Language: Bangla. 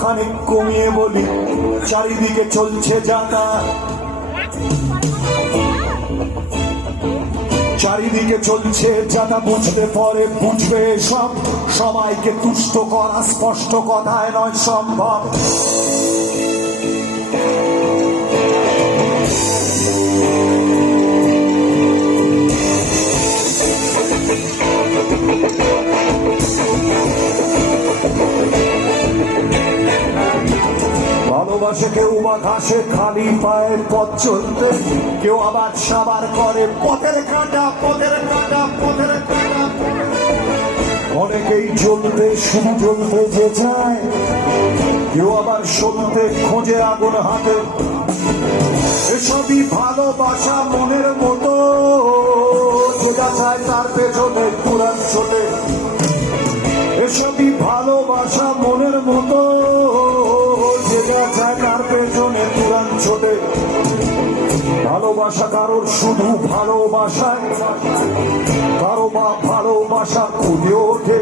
খানিক কমিয়ে বলি, চারিদিকে চলছে যাতা, চারিদিকে চলছে যাতা, বুঝতে পরে বুঝবে সব, সবাইকে তুষ্ট করা স্পষ্ট কথায় নয় সম্ভব। ভালোবাসে কেউ বা ঘাসে খালি পায়ের পথ চলতে, কেউ আবার সাবার করে পথের কাঁটা, পথের কাঁটা, পথের কাঁটা। অনেকেই চলতে শুধু চলতে যে চায়, কেউ আবার সলতে খোঁজে আগুন হাতে। এসবই ভালোবাসা মনের মতো, সোজা চায় তার পেছনে পুরাণ ছোটে। এসবই ভালোবাসা মনের মতো, তার পেছনে পুরাণ ছোটে। ভালোবাসা কারোর শুধু ভালোবাসায়, কারো বা ভালোবাসা খুঁজে ওঠে।